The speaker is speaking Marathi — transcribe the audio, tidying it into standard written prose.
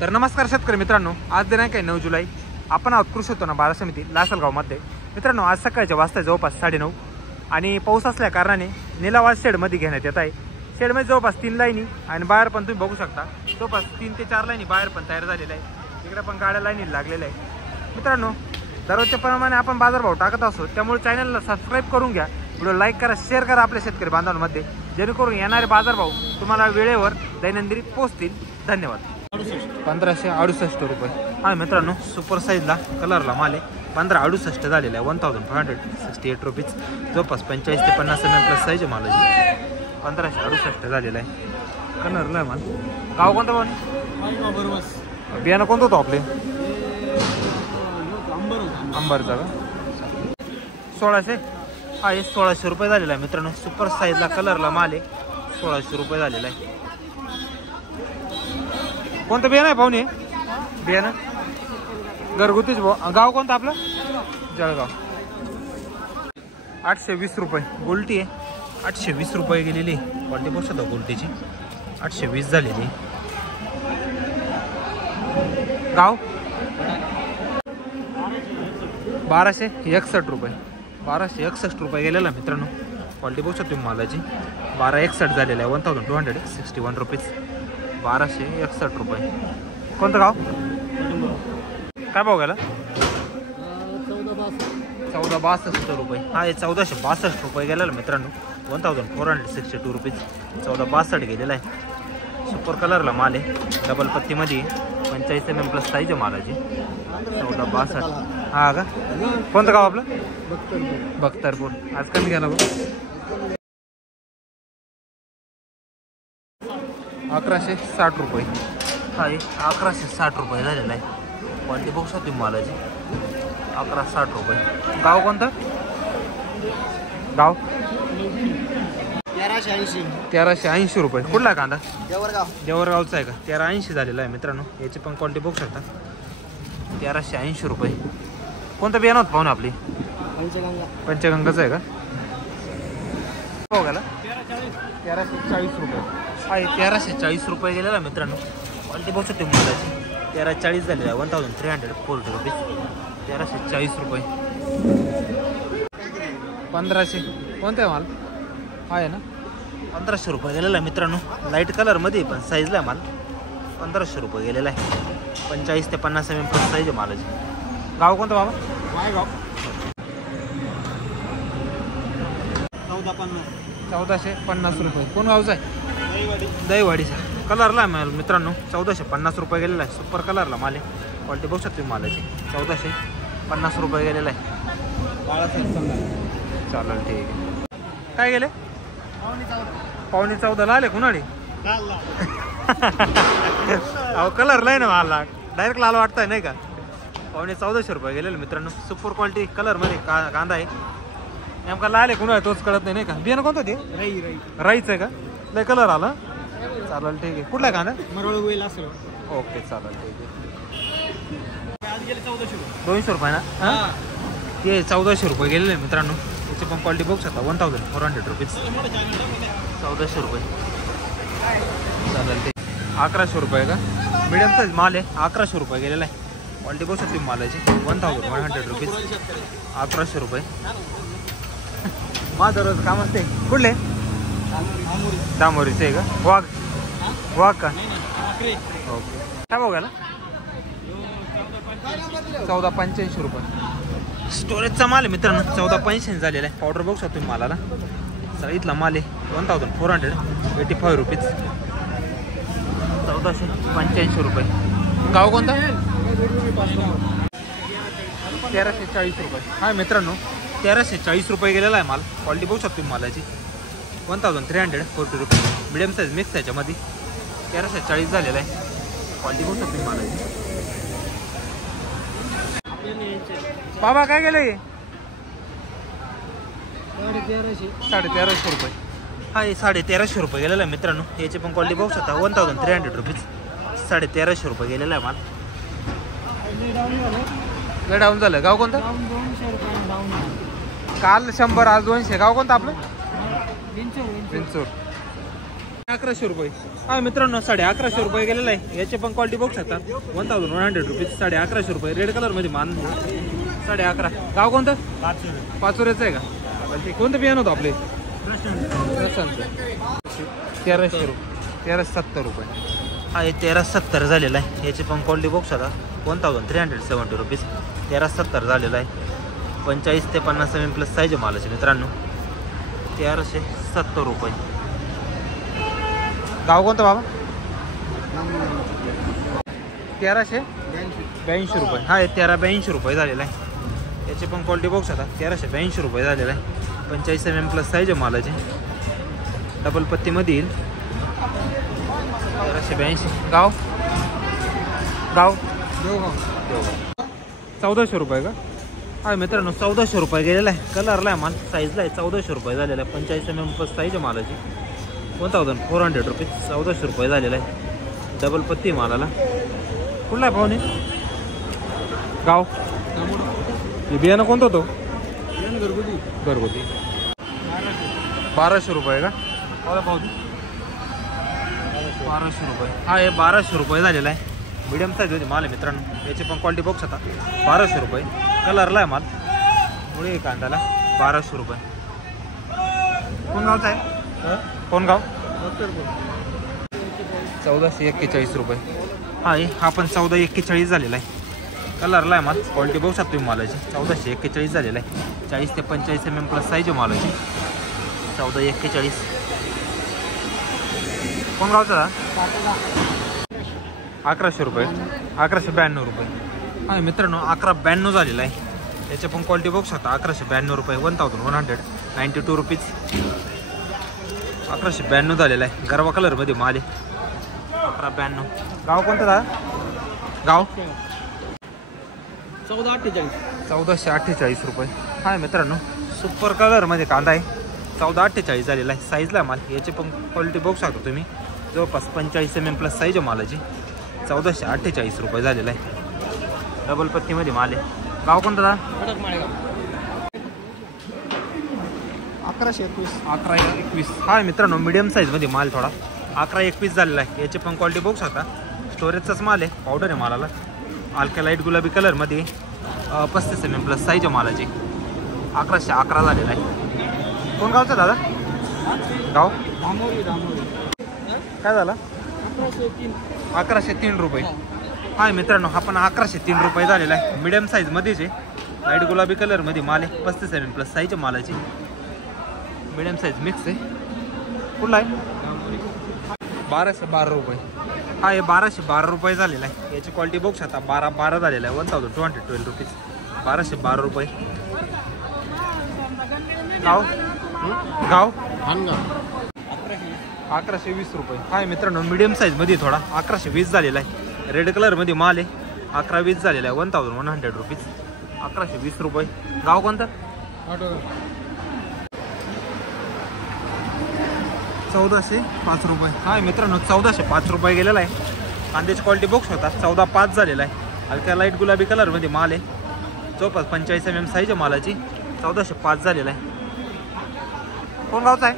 तर नमस्कार शेतकरी मित्रांनो, आज दिनांक आहे 9 जुलै. आपण आहोत कृषी उत्पन्न बाजार समिती लासलगावमध्ये. मित्रांनो, आज सकाळच्या वाजता जवळपास 9:30 आणि पाऊस असल्या कारणाने निलावा शेडमध्ये घेण्यात येत आहे. शेडमध्ये जवळपास 3 लाईनी आणि बाहेर पण तुम्ही बघू शकता जवळपास 3 ते 4 लाईनी बाहेर पण तयार झालेल्या आहे. इकडे पण गाड्या लाईनी लागलेल्या आहे. मित्रांनो, दररोजच्या प्रमाणे आपण बाजारभाव टाकत असतो, त्यामुळे चॅनलला सबस्क्राईब करून घ्या. व्हिडिओ लाईक करा, शेअर करा आपल्या शेतकरी बांधवांमध्ये, जेणेकरून येणारे बाजारभाव तुम्हाला वेळेवर दैनंदिन पोहोचतील. धन्यवाद. 1568 रुपये. हा मित्रांनो, सुपर साईजला कलरला माल आहे. 1568 झालेला आहे. 1568 रुपीज. जवळपास 45 ते 50 mm प्लस साईज माल आहे. 1568 झालेला आहे. कलरला माल. गाव कोणतं पण? बियाणं कोणतं होतं आपले? अंबरचा का? 1600. हा, हे 1600 रुपये झालेला आहे मित्रांनो. सुपर साईजला कलरला माल आहे. 1600 रुपये झालेला आहे. कोणतं बियाणं आहे पाहुणे? बियाणं घरगुतीच. गाव कोणतं आपलं? जळगाव. 820 रुपये गोल्टी आहे. 820 रुपये गेलेली आहे. क्वालिटी बघू शकता गोल्टीची. 820 झालेली. गाव 1261 रुपये. 1261 रुपये गेलेला मित्रांनो. क्वालिटी बघू शकतो मालाची. 1261 झालेला आहे. 1261 रुपीज. 1261 रुपये. कोणतं गाव? काय भाव गेला? 1462 रुपये. हा, हे 1462 रुपये गेलेला मित्रांनो. 1462 रुपीज. 1462 गेलेला आहे. सुपर कलरला माल आहे. डबल पत्तीमध्ये 45 mm प्लस साईज आहे मालाची. 1462. हा का? कोणतं गाव आपलं? बख्तरपूर. आज कमी गेला बघ. 1160 रुपये. हा, 1160 रुपये झालेला आहे. क्वालिटी बघू शकतो मालाची. 1160 रुपये. गाव कोणतं? गाव 1380 रुपये. कुठला आहे कांदा? देवरगावचा आहे का? 1380 झालेला आहे मित्रांनो. याची पण क्वालिटी बघू शकता. 1380 रुपये. कोणतं बियाणं होतं पाहून आपली? पंचगंगाचं आहे का? हो गेला 1340 रुपये. हा, 1340 रुपये गेलेला मित्रांनो. क्वालिटी बघू शकते मुलाची. 1340 झालेला आहे. 1340 रुपीज. 1340 रुपये. 1500. कोणतं आहे माल? हा आहे ना. 1500 रुपये गेलेला आहे मित्रांनो. लाईट कलरमध्ये पण साईजला आहे माल. 1500 रुपये गेलेला आहे. 45 ते 50 mm प्लस साईज आहे मालाची. गाव कोणतं बाबा? गाव 1450 रुपये. कोण गावचा आहे? दहीवाडीचा. कलरला आहे माल मित्रांनो. 1450 रुपये गेलेला आहे. सुपर कलरला माल आहे. क्वालिटी बघू शकतो मालाची. 1450 रुपये गेलेला आहे. चालेल, ठीक आहे. काय गेले? 14.15 आले कुणाडी. अहो, कलरला आहे ना मला. डायरेक्ट लाल वाटतंय नाही का? 1450 रुपये गेलेले मित्रांनो. सुपर क्वालिटी कलरमध्ये कांदा आहे. नेमका लाल आहे कुणा तोच कळत नाही का? बियाणं कोणतं ते? राईचं आहे का? लय कलर आला. चालेल, ठीक आहे. कुठला कांदा? ओके, चालेल, ठीक आहे. 200 रुपये ना? हां, ते 1400 रुपये गेलेले मित्रांनो. त्याची पण क्वालिटी बघू शकता. 1400 रुपीज. 1400 रुपये. चालेल, ठीक. 1100 रुपये का? मिडियमचाच माल आहे. 1100 रुपये गेलेला आहे. क्वालिटी बघू शकते मालाची. 1100 रुपीज. 1100 रुपये. माझं रोज काम असते. कुठले? दामोरीचे आहे का? वाघ का? ओके. काय बघायला? 1485 रुपये. स्टोरेजचा माल आहे मित्रांनो. 1485 झालेला आहे. पावडर बघू शकतो तुम्ही मालाला. इथला माल आहे 1485 रुपीज. 1485 रुपये. गाव कोणता? 1340 रुपये. हा मित्रांनो, 1340 रुपये गेलेला आहे माल. क्वालिटी बघू शकतो मालाची. 1340 रुपये. मिडियम साईज मिक्स याच्यामध्ये. 1340 झालेला आहे. क्वालिटी बघू शकतो मालाची. बाबा काय गेलं? 1350 रुपये. हा, 1350 रुपये गेलेला आहे मित्रांनो. याची पण क्वालिटी बघू शकता. 1300 रुपीज. 1350 रुपये गेलेला आहे माल. लय डाऊन झालं. गाव कोणतं? काल 100, आज 200. गाव कोणतं आपलं? विंचूर. 1100 रुपये. हा मित्रांनो 1150 रुपये गेलेला आहे. याचे पण क्वालिटी बघू शकता. 1100 रुपीज 1150 रुपये. रेड कलर मध्ये मान 11.5. गाव कोणतं? पाचोऱ्याचं आहे का? कोणतं बियाणं होतं आपले? 1300 रुपये. 1370 रुपये. हा हे 1370 झालेला आहे. याची पण क्वालिटी बघू शकता. 1370 रुपीज. 1370 झालेला आहे. 45 ते 50 mm प्लस साईज मालाचे मित्रांनो. 1370 रुपये. गाव कोणतं बाबा? 1382 रुपये. हा हे 1382 रुपये झालेला आहे. याची पण क्वालिटी बघू शकता. 1382 रुपये झालेला आहे. 45 mm प्लस साईज मालाचे. डबल पत्तीमध्ये येईल. 1382. गाव 1400 रुपये का? हा मित्रांनो 1400 रुपये गेलेला आहे. कलरला आहे माल. साईजला आहे. 1400 रुपये झालेला आहे. 45 mm प्लस साईज मालाची. 1400 रुपीज. 1400 रुपये झालेला आहे. डबल पत्ती मालाला. कुठला आहे पाहुणे? गाव हे बियाणं कोणतं होतं? घरगुती. 1200 रुपये का? 1200 रुपये. हा हे 1200 रुपये झालेला आहे. मीडियम साईज होती माल आहे मित्रांनो. याची पण क्वालिटी बघू शकता. 1200 रुपये. कलरला आहे माल. मुळे कांद्याला 1200 रुपये. कोण गावचा आहे? कोण गाव? 1441 रुपये. हा पण 1441 झालेला आहे. कलरला आहे माल. क्वालिटी बघू शकतो तुम्ही मालाची. 1441 झालेला आहे. 40 ते 45 mm प्लस साईज मालाची. 1441. कोण गावचा? 1100 रुपये. 1192 रुपये. हा मित्रांनो 1192 झालेला आहे. याचे पण क्वालिटी बघू शकता. 1192 रुपये. 1192 रुपीज. 1192 झालेला आहे. गरवा कलरमध्ये माल आहे. 1192. गाव कोणतं दादा? गाव 1448 रुपये. हा मित्रांनो सुपर कलरमध्ये कांदा आहे. 1448 झालेला आहे. साईजला माल. याची पण क्वालिटी बघू शकता तुम्ही. जवळपास 45 mm प्लस साईज माल आहे. 1448 रुपये झालेला आहे. डबल पत्तीमध्ये माल आहे. गाव कोणतं दादा? 1121. हा मित्रांनो मीडियम साईजमध्ये माल थोडा. 1121 झालेला आहे. याची पण क्वालिटी बघू शकता. स्टोरेजचाच माल आहे. पावडर आहे मालाला. हलक्या लाईट गुलाबी कलरमध्ये 35 mm प्लस साईज मालाची. 1111 झालेला आहे. कोण गावचा दादा? गाव काय झाला? 1103 रुपये. हा मित्रांनो हा पण 1103 रुपये झालेला आहे. मीडियम साईजमध्येच आहे. लाईट गुलाबी कलरमध्ये माल आहे. 35 mm प्लस साईज मालाची. मीडियम साईज मिक्स आहे. कुठला आहे? 1212 रुपये. हा हे 1212 रुपये झालेला आहे. याची क्वालिटी बघू शकता. 1212 झालेला आहे. 1212 रुपीज. 1212 रुपये. गाव 1120 रुपये. हा मित्रांनो मीडियम साईजमध्ये थोडा. 1120 झालेला आहे. रेड कलरमध्ये माल आहे. 1120 झालेला आहे. 1100 रुपीज. 1120 रुपये. गाव कोणतं? 1405 रुपये. हा मित्रांनो 1405 रुपये गेलेला आहे. कांद्याची क्वालिटी बघू शकता. 14.5 झालेला आहे. हलक्या लाईट गुलाबी कलरमध्ये माल आहे. जवळपास 45 mm साईज आहे मालाची. 1405 झालेला आहे. कोण गावचा आहे?